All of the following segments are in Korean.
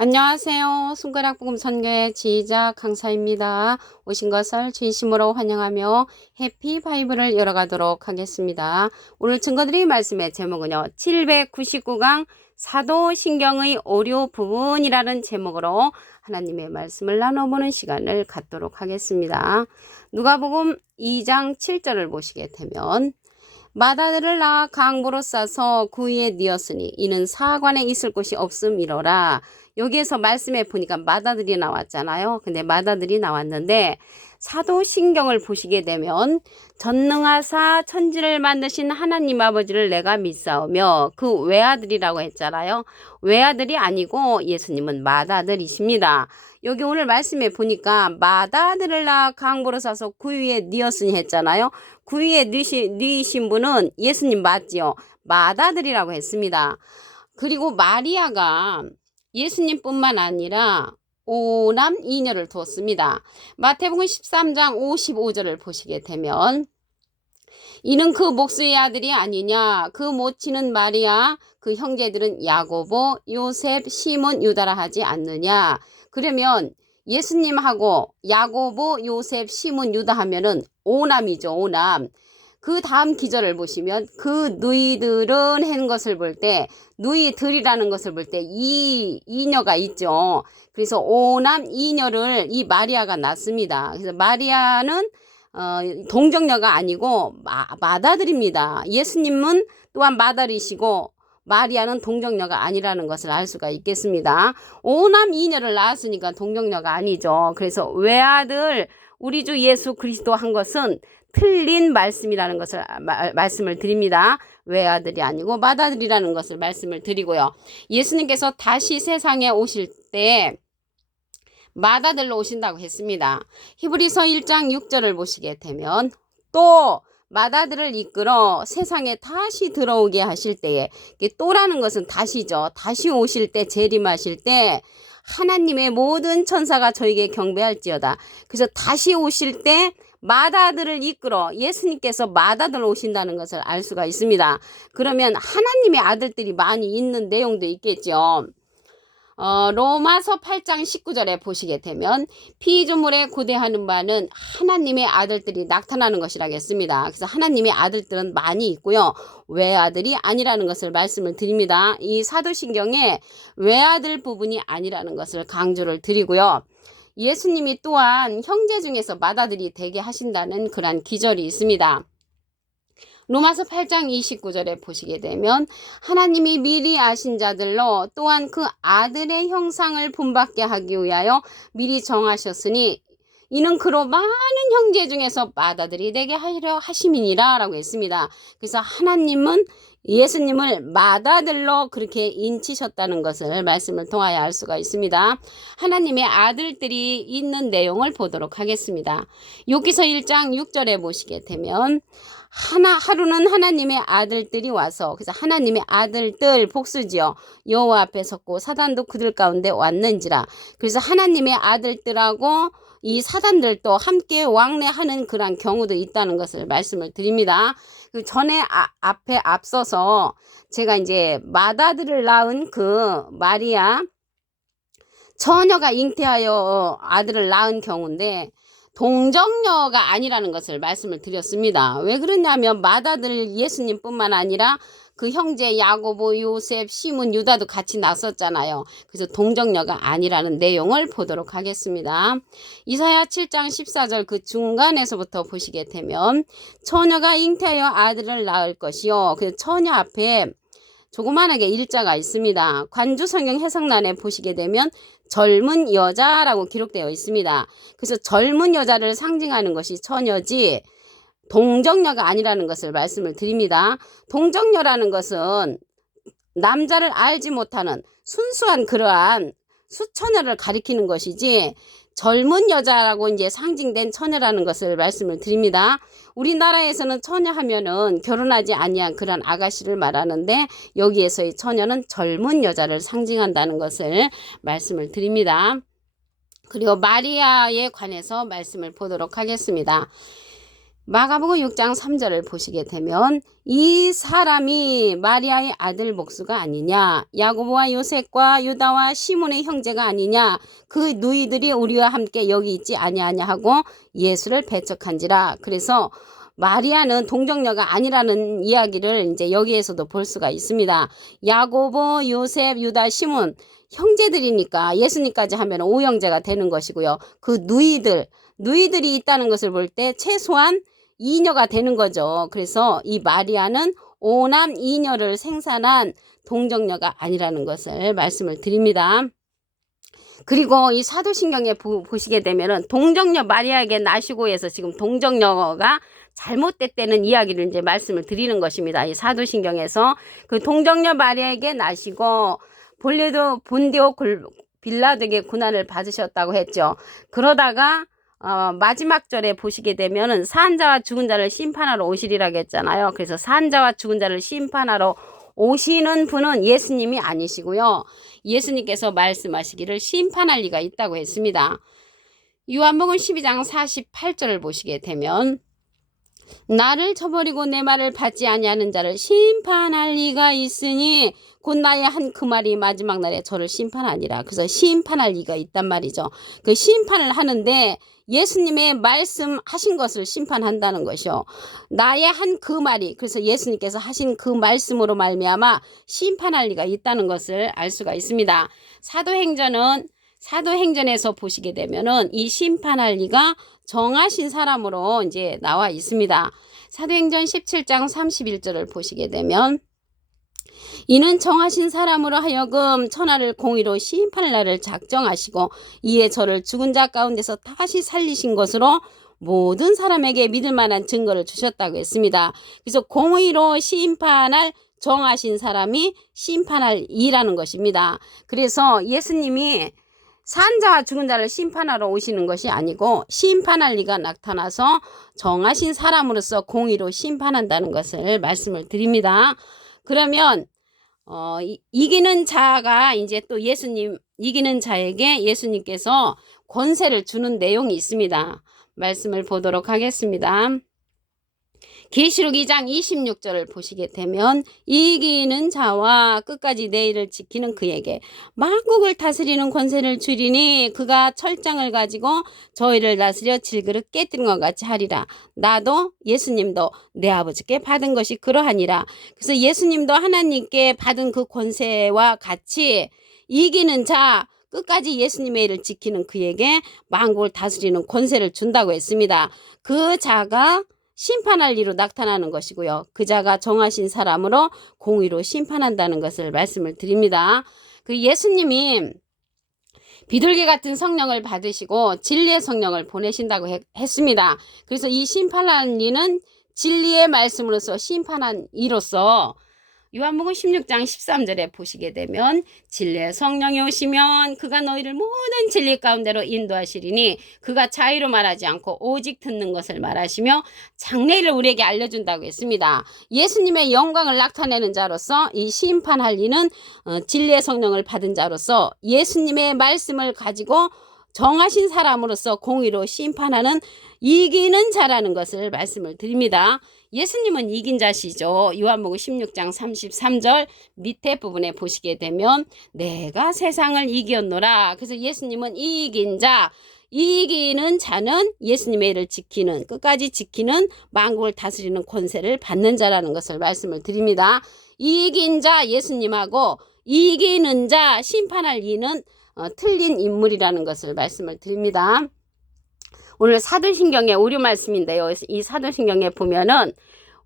안녕하세요. 손가락복음 선교의 지휘자 강사입니다. 오신 것을 진심으로 환영하며 해피 바이블을 열어가도록 하겠습니다. 오늘 증거드릴 말씀의 제목은요. 799강 사도신경의 오류 부분이라는 제목으로 하나님의 말씀을 나눠보는 시간을 갖도록 하겠습니다. 누가복음 2장 7절을 보시게 되면 마다들을 낳아 강보로 싸서 그 위에 뉘었으니 이는 사관에 있을 곳이 없음이로라. 여기에서 말씀해 보니까 마다들이 나왔잖아요. 근데 마다들이 나왔는데 사도신경을 보시게 되면 전능하사 천지를 만드신 하나님 아버지를 내가 믿사오며 그 외아들이라고 했잖아요. 외아들이 아니고 예수님은 마다들이십니다. 여기 오늘 말씀해 보니까 마다들을 낳아 강보로 싸서 그 위에 뉘었으니 했잖아요. 그 위에 뉘신 분은 예수님 맞지요. 마다들이라고 했습니다. 그리고 마리아가 예수님뿐만 아니라 오남 이녀를 두었습니다. 마태복음 13장 55절을 보시게 되면 이는 그 목수의 아들이 아니냐 그 모친은 마리아 그 형제들은 야고보 요셉 시몬 유다라 하지 않느냐. 그러면 예수님하고 야고보 요셉 시몬 유다 하면은 오남이죠. 오남. 그 다음 기절을 보시면 그 누이들은 하는 것을 볼 때 누이들이라는 것을 볼 때 이녀가 있죠. 그래서 오남 이녀를 이 마리아가 낳습니다. 그래서 마리아는 동정녀가 아니고 마다들입니다. 예수님은 또한 마다리시고 마리아는 동정녀가 아니라는 것을 알 수가 있겠습니다. 오남 이녀를 낳았으니까 동정녀가 아니죠. 그래서 외아들 우리 주 예수 그리스도 한 것은 틀린 말씀이라는 것을 말씀을 드립니다. 외아들이 아니고 마다들이라는 것을 말씀을 드리고요. 예수님께서 다시 세상에 오실 때 마다들로 오신다고 했습니다. 히브리서 1장 6절을 보시게 되면 또 마다들을 이끌어 세상에 다시 들어오게 하실 때에 또라는 것은 다시죠. 다시 오실 때 재림하실 때 하나님의 모든 천사가 저에게 경배할지어다. 그래서 다시 오실 때 마다들을 이끌어 예수님께서 마다들로 오신다는 것을 알 수가 있습니다. 그러면 하나님의 아들들이 많이 있는 내용도 있겠죠. 로마서 8장 19절에 보시게 되면 피조물에 고대하는 바는 하나님의 아들들이 나타나는 것이라겠습니다. 그래서 하나님의 아들들은 많이 있고요. 외아들이 아니라는 것을 말씀을 드립니다. 이 사도신경에 외아들 부분이 아니라는 것을 강조를 드리고요. 예수님이 또한 형제 중에서 마다들이 되게 하신다는 그런 기절이 있습니다. 로마서 8장 29절에 보시게 되면 하나님이 미리 아신 자들로 또한 그 아들의 형상을 본받게 하기 위하여 미리 정하셨으니 이는 그로 많은 형제 중에서 마다들이 되게 하려 하심이니라 라고 했습니다. 그래서 하나님은 예수님을 마다들로 그렇게 인치셨다는 것을 말씀을 통하여 알 수가 있습니다. 하나님의 아들들이 있는 내용을 보도록 하겠습니다. 욥기서 1장 6절에 보시게 되면 하루는 하나님의 아들들이 와서 그래서 하나님의 아들들 복수지요. 여호와 앞에 섰고 사단도 그들 가운데 왔는지라. 그래서 하나님의 아들들하고 이 사단들도 함께 왕래하는 그런 경우도 있다는 것을 말씀을 드립니다. 그 전에 앞에 앞서서 제가 이제 마다들을 낳은 그 마리아 처녀가 잉태하여 아들을 낳은 경우인데 동정녀가 아니라는 것을 말씀을 드렸습니다. 왜 그러냐면 마다들 예수님뿐만 아니라 그 형제 야고보, 요셉, 시몬, 유다도 같이 낳았었잖아요. 그래서 동정녀가 아니라는 내용을 보도록 하겠습니다. 이사야 7장 14절 그 중간에서부터 보시게 되면 처녀가 잉태하여 아들을 낳을 것이요. 그 처녀 앞에 조그만하게 일자가 있습니다. 관주성경 해석란에 보시게 되면 젊은 여자라고 기록되어 있습니다. 그래서 젊은 여자를 상징하는 것이 처녀지 동정녀가 아니라는 것을 말씀을 드립니다. 동정녀라는 것은 남자를 알지 못하는 순수한 그러한 수처녀를 가리키는 것이지 젊은 여자라고 이제 상징된 처녀라는 것을 말씀을 드립니다. 우리나라에서는 처녀 하면은 결혼하지 아니한 그런 아가씨를 말하는데 여기에서의 처녀는 젊은 여자를 상징한다는 것을 말씀을 드립니다. 그리고 마리아에 관해서 말씀을 보도록 하겠습니다. 마가복음 6장 3절을 보시게 되면 이 사람이 마리아의 아들 목수가 아니냐, 야고보와 요셉과 유다와 시몬의 형제가 아니냐, 그 누이들이 우리와 함께 여기 있지 아니하냐 하고 예수를 배척한지라. 그래서 마리아는 동정녀가 아니라는 이야기를 이제 여기에서도 볼 수가 있습니다. 야고보, 요셉, 유다, 시몬 형제들이니까 예수님까지 하면 오형제가 되는 것이고요. 그 누이들이 있다는 것을 볼 때 최소한 2녀가 되는 거죠. 그래서 이 마리아는 5남 2녀를 생산한 동정녀가 아니라는 것을 말씀을 드립니다. 그리고 이 사도신경에 보시게 되면은 동정녀 마리아에게 나시고 해서 지금 동정녀가 잘못됐다는 이야기를 이제 말씀을 드리는 것입니다. 이 사도신경에서 그 동정녀 마리아에게 나시고 본디오 빌라도에게 고난을 받으셨다고 했죠. 그러다가 마지막 절에 보시게 되면은 산자와 죽은 자를 심판하러 오시리라고 했잖아요. 그래서 산자와 죽은 자를 심판하러 오시는 분은 예수님이 아니시고요. 예수님께서 말씀하시기를 심판할 리가 있다고 했습니다. 요한복음 12장 48절을 보시게 되면 나를 저버리고 내 말을 받지 아니하는 자를 심판할 리가 있으니 곧 나의 한 그 말이 마지막 날에 저를 심판하니라. 그래서 심판할 리가 있단 말이죠. 그 심판을 하는데 예수님의 말씀하신 것을 심판한다는 것이요. 나의 한 그 말이, 그래서 예수님께서 하신 그 말씀으로 말미암아 심판할 리가 있다는 것을 알 수가 있습니다. 사도행전에서 보시게 되면은 이 심판할 리가 정하신 사람으로 이제 나와 있습니다. 사도행전 17장 31절을 보시게 되면 이는 정하신 사람으로 하여금 천하를 공의로 심판할 날을 작정하시고 이에 저를 죽은 자 가운데서 다시 살리신 것으로 모든 사람에게 믿을 만한 증거를 주셨다고 했습니다. 그래서 공의로 심판할 정하신 사람이 심판할 이라는 것입니다. 그래서 예수님이 산자와 죽은 자를 심판하러 오시는 것이 아니고 심판할 리가 나타나서 정하신 사람으로서 공의로 심판한다는 것을 말씀을 드립니다. 그러면 이기는 자가 이제 또 이기는 자에게 예수님께서 권세를 주는 내용이 있습니다. 말씀을 보도록 하겠습니다. 계시록 2장 26절을 보시게 되면 이기는 자와 끝까지 내 일을 지키는 그에게 만국을 다스리는 권세를 주리니 그가 철장을 가지고 저희를 다스려 질그릇 깨뜨린 것 같이 하리라. 나도 예수님도 내 아버지께 받은 것이 그러하니라. 그래서 예수님도 하나님께 받은 그 권세와 같이 이기는 자, 끝까지 예수님의 일을 지키는 그에게 만국을 다스리는 권세를 준다고 했습니다. 그 자가 심판할 이로 나타나는 것이고요. 그 자가 정하신 사람으로 공의로 심판한다는 것을 말씀을 드립니다. 그 예수님이 비둘기 같은 성령을 받으시고 진리의 성령을 보내신다고 했습니다. 그래서 이 심판할 이는 진리의 말씀으로서 심판한 이로서 요한복음 16장 13절에 보시게 되면 진리의 성령이 오시면 그가 너희를 모든 진리 가운데로 인도하시리니 그가 자의로 말하지 않고 오직 듣는 것을 말하시며 장래일을 우리에게 알려준다고 했습니다. 예수님의 영광을 나타내는 자로서 이 심판할 이는 진리의 성령을 받은 자로서 예수님의 말씀을 가지고 정하신 사람으로서 공의로 심판하는 이기는 자라는 것을 말씀을 드립니다. 예수님은 이긴 자시죠. 요한복음 16장 33절 밑에 부분에 보시게 되면 내가 세상을 이겼노라. 그래서 예수님은 이긴 자, 이기는 자는 예수님의 일을 지키는, 끝까지 지키는 만국을 다스리는 권세를 받는 자라는 것을 말씀을 드립니다. 이긴 자 예수님하고 이기는 자 심판할 이는 틀린 인물이라는 것을 말씀을 드립니다. 오늘 사도신경의 오류 말씀인데요. 이 사도신경에 보면은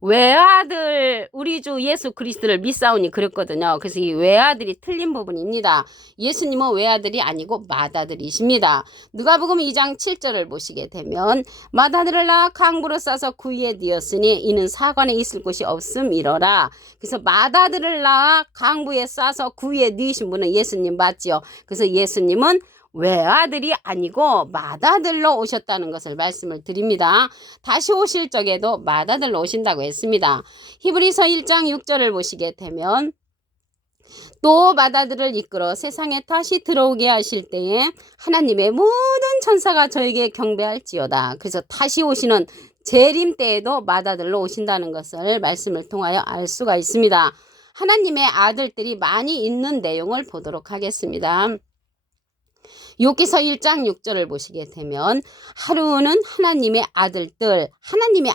외아들 우리 주 예수 그리스도를 믿사오니 그랬거든요. 그래서 이 외아들이 틀린 부분입니다. 예수님은 외아들이 아니고 맏아들이십니다. 누가복음 2장 7절을 보시게 되면 맏아들을 낳아 강부로 싸서 구유에 뉘었으니 이는 사관에 있을 곳이 없음이러라. 그래서 맏아들을 낳아 강부에 싸서 구유에 뉘으신 분은 예수님 맞지요. 그래서 예수님은 외아들이 아니고 맏아들로 오셨다는 것을 말씀을 드립니다. 다시 오실 적에도 맏아들로 오신다고 했습니다. 히브리서 1장 6절을 보시게 되면 또 맏아들을 이끌어 세상에 다시 들어오게 하실 때에 하나님의 모든 천사가 저에게 경배할지어다. 그래서 다시 오시는 재림 때에도 맏아들로 오신다는 것을 말씀을 통하여 알 수가 있습니다. 하나님의 아들들이 많이 있는 내용을 보도록 하겠습니다. 욥기서 1장 6절을 보시게 되면 하루는 하나님의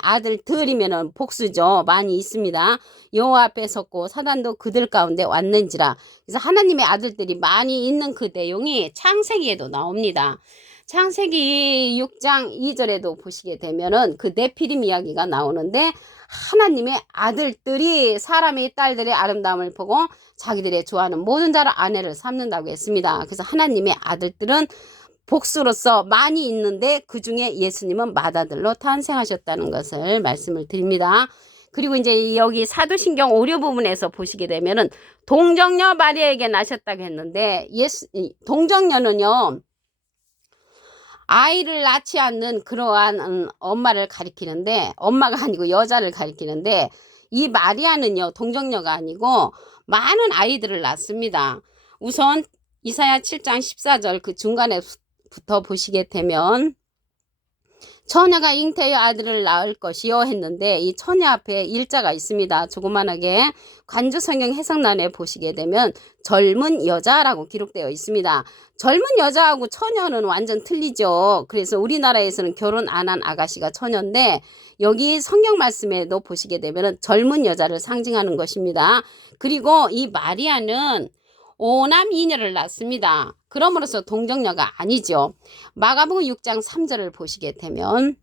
아들들이면 복수죠. 많이 있습니다. 여호와 앞에 섰고 사단도 그들 가운데 왔는지라. 그래서 하나님의 아들들이 많이 있는 그 내용이 창세기에도 나옵니다. 창세기 6장 2절에도 보시게 되면은 그 네피림 이야기가 나오는데 하나님의 아들들이 사람의 딸들의 아름다움을 보고 자기들의 좋아하는 모든 자를 아내를 삼는다고 했습니다. 그래서 하나님의 아들들은 복수로서 많이 있는데 그 중에 예수님은 맏아들로 탄생하셨다는 것을 말씀을 드립니다. 그리고 이제 여기 사도신경 5료 부분에서 보시게 되면은 동정녀 마리아에게 나셨다고 했는데 동정녀는요 아이를 낳지 않는 그러한 엄마를 가리키는데 엄마가 아니고 여자를 가리키는데 이 마리아는요 동정녀가 아니고 많은 아이들을 낳습니다. 우선 이사야 7장 14절 그 중간에부터 보시게 되면 처녀가 잉태의 아들을 낳을 것이요 했는데 이 처녀 앞에 일자가 있습니다. 조그만하게 관주성경 해석란에 보시게 되면 젊은 여자라고 기록되어 있습니다. 젊은 여자하고 처녀는 완전 틀리죠. 그래서 우리나라에서는 결혼 안 한 아가씨가 처녀인데 여기 성경 말씀에도 보시게 되면 젊은 여자를 상징하는 것입니다. 그리고 이 마리아는 오남 이녀를 낳습니다. 그러므로서 동정녀가 아니죠. 마가복음 6장 3절을 보시게 되면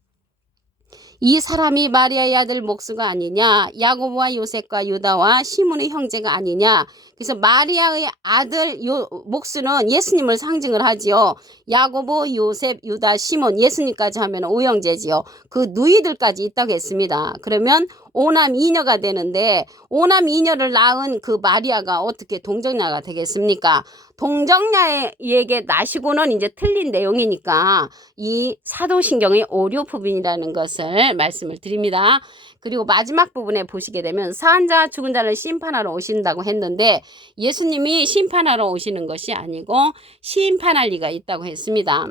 이 사람이 마리아의 아들 목수가 아니냐 야고보와 요셉과 유다와 시몬의 형제가 아니냐. 그래서 마리아의 아들 목수는 예수님을 상징을 하지요. 야고보, 요셉, 유다, 시몬, 예수님까지 하면 오형제지요. 그 누이들까지 있다고 했습니다. 그러면 오남 이녀가 되는데 오남 이녀를 낳은 그 마리아가 어떻게 동정녀가 되겠습니까? 동정녀에게 나시고는 이제 틀린 내용이니까 이 사도신경의 오류 부분이라는 것을 말씀을 드립니다. 그리고 마지막 부분에 보시게 되면 사한 자 죽은 자를 심판하러 오신다고 했는데 예수님이 심판하러 오시는 것이 아니고 심판할 리가 있다고 했습니다.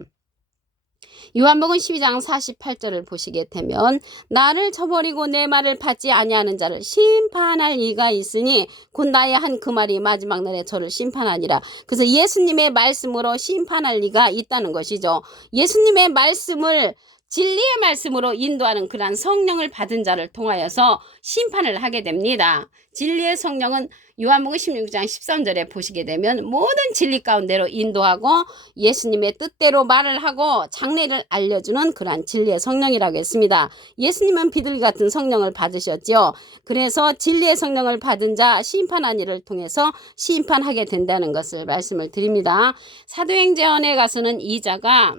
요한복음 12장 48절을 보시게 되면 나를 저버리고 내 말을 받지 아니하는 자를 심판할 이가 있으니 곧 나의 한 그 말이 마지막 날에 저를 심판하니라. 그래서 예수님의 말씀으로 심판할 이가 있다는 것이죠. 예수님의 말씀을 진리의 말씀으로 인도하는 그러한 성령을 받은 자를 통하여서 심판을 하게 됩니다. 진리의 성령은 요한복음 16장 13절에 보시게 되면 모든 진리 가운데로 인도하고 예수님의 뜻대로 말을 하고 장래를 알려주는 그러한 진리의 성령이라고 했습니다. 예수님은 비둘기 같은 성령을 받으셨죠. 그래서 진리의 성령을 받은 자 심판한 이를 통해서 심판하게 된다는 것을 말씀을 드립니다. 사도행전에 가서는 이 자가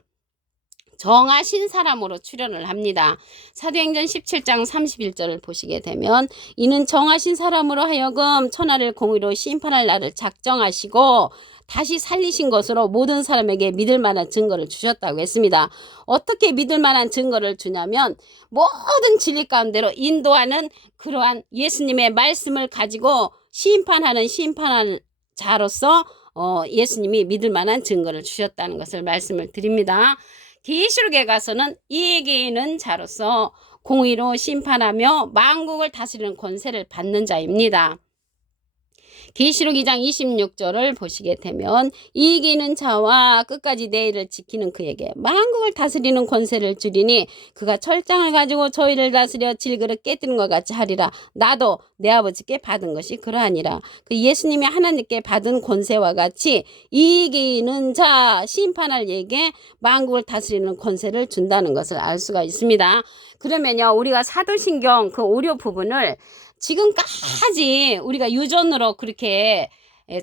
정하신 사람으로 출현을 합니다. 사도행전 17장 31절을 보시게 되면 이는 정하신 사람으로 하여금 천하를 공의로 심판할 날을 작정하시고 다시 살리신 것으로 모든 사람에게 믿을 만한 증거를 주셨다고 했습니다. 어떻게 믿을 만한 증거를 주냐면 모든 진리 가운데로 인도하는 그러한 예수님의 말씀을 가지고 심판하는 자로서 예수님이 믿을 만한 증거를 주셨다는 것을 말씀을 드립니다. 계시록에 가서는 이기는 자로서 공의로 심판하며 만국을 다스리는 권세를 받는 자입니다. 계시록 2장 26절을 보시게 되면 이기는 자와 끝까지 내 일을 지키는 그에게 만국을 다스리는 권세를 주리니 그가 철장을 가지고 저희를 다스려 질그릇 깨뜨린 것 같이 하리라. 나도 내 아버지께 받은 것이 그러하니라. 그 예수님이 하나님께 받은 권세와 같이 이기는 자 심판할 이에게 만국을 다스리는 권세를 준다는 것을 알 수가 있습니다. 그러면요 우리가 사도신경 그 오류 부분을 지금까지 우리가 유전으로 그렇게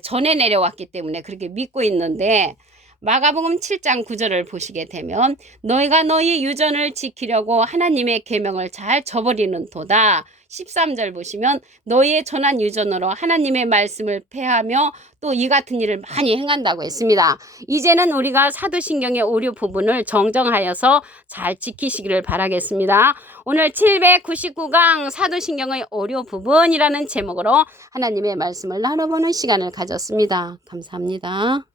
전해 내려왔기 때문에 그렇게 믿고 있는데 마가복음 7장 9절을 보시게 되면 너희가 너희 유전을 지키려고 하나님의 계명을 잘 저버리는 도다. 13절 보시면 너희의 전한 유전으로 하나님의 말씀을 폐하며 또 이 같은 일을 많이 행한다고 했습니다. 이제는 우리가 사도신경의 오류 부분을 정정하여서 잘 지키시기를 바라겠습니다. 오늘 799강 사도신경의 오류 부분이라는 제목으로 하나님의 말씀을 나눠보는 시간을 가졌습니다. 감사합니다.